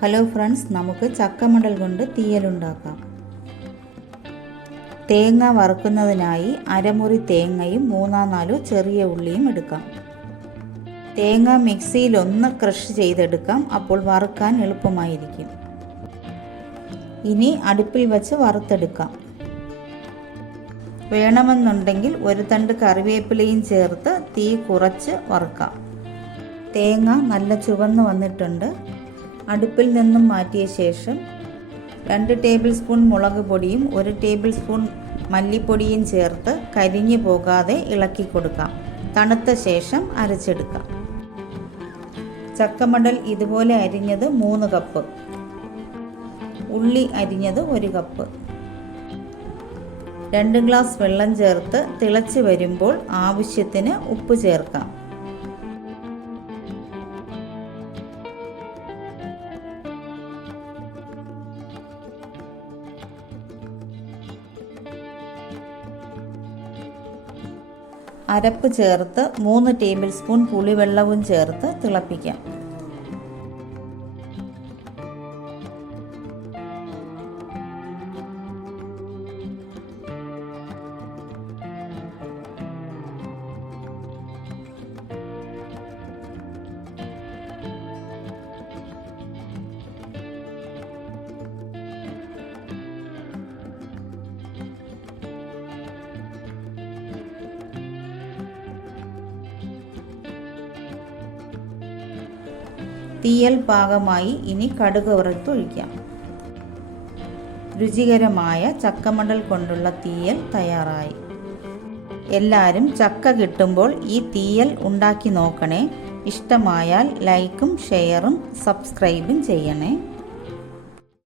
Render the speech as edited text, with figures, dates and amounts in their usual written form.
Hello friends, നമുക്ക് ചക്കമടൽ കൊണ്ട് തീയലുണ്ടാക്കാം. തേങ്ങ വറുക്കുന്നതിനായി അരമുറി തേങ്ങയും 3-4 ചെറിയ ഉള്ളിയും എടുക്കാം. തേങ്ങ മിക്സിയിൽ ഒന്ന് ക്രഷ് ചെയ്തെടുക്കാം, അപ്പോൾ വറുക്കാൻ എളുപ്പമായിരിക്കും. ഇനി അടുപ്പിൽ വച്ച് വറുത്തെടുക്കാം. വേണമെന്നുണ്ടെങ്കിൽ ഒരു തണ്ട് കറിവേപ്പിലയും ചേർത്ത് തീ കുറച്ച് വറുക്കാം. തേങ്ങ നല്ല ചുവന്ന് വന്നിട്ടുണ്ട്. അടുപ്പിൽ നിന്നും മാറ്റിയ ശേഷം 2 ടേബിൾ സ്പൂൺ മുളക് പൊടിയും 1 ടേബിൾ സ്പൂൺ മല്ലിപ്പൊടിയും ചേർത്ത് കരിഞ്ഞു പോകാതെ ഇളക്കി കൊടുക്കാം. തണുത്ത ശേഷം അരച്ചെടുക്കാം. ചക്കമടൽ ഇതുപോലെ അരിഞ്ഞത് 3 കപ്പ്, ഉള്ളി അരിഞ്ഞത് 1 കപ്പ്. 2 ഗ്ലാസ് വെള്ളം ചേർത്ത് തിളച്ച് വരുമ്പോൾ ആവശ്യത്തിന് ഉപ്പ് ചേർക്കാം. അരപ്പ് ചേർത്ത് 3 ടേബിൾ സ്പൂൺ പുളിവെള്ളവും ചേർത്ത് തിളപ്പിക്കാം. തീയൽ പാകമായി. ഇനി കടുക് വറുത്തൊഴിക്കാം. രുചികരമായ ചക്കമടൽ കൊണ്ടുള്ള തീയൽ തയ്യാറായി. എല്ലാവരും ചക്ക കിട്ടുമ്പോൾ ഈ തീയൽ ഉണ്ടാക്കി നോക്കണേ. ഇഷ്ടമായാൽ ലൈക്കും ഷെയറും സബ്സ്ക്രൈബും ചെയ്യണേ.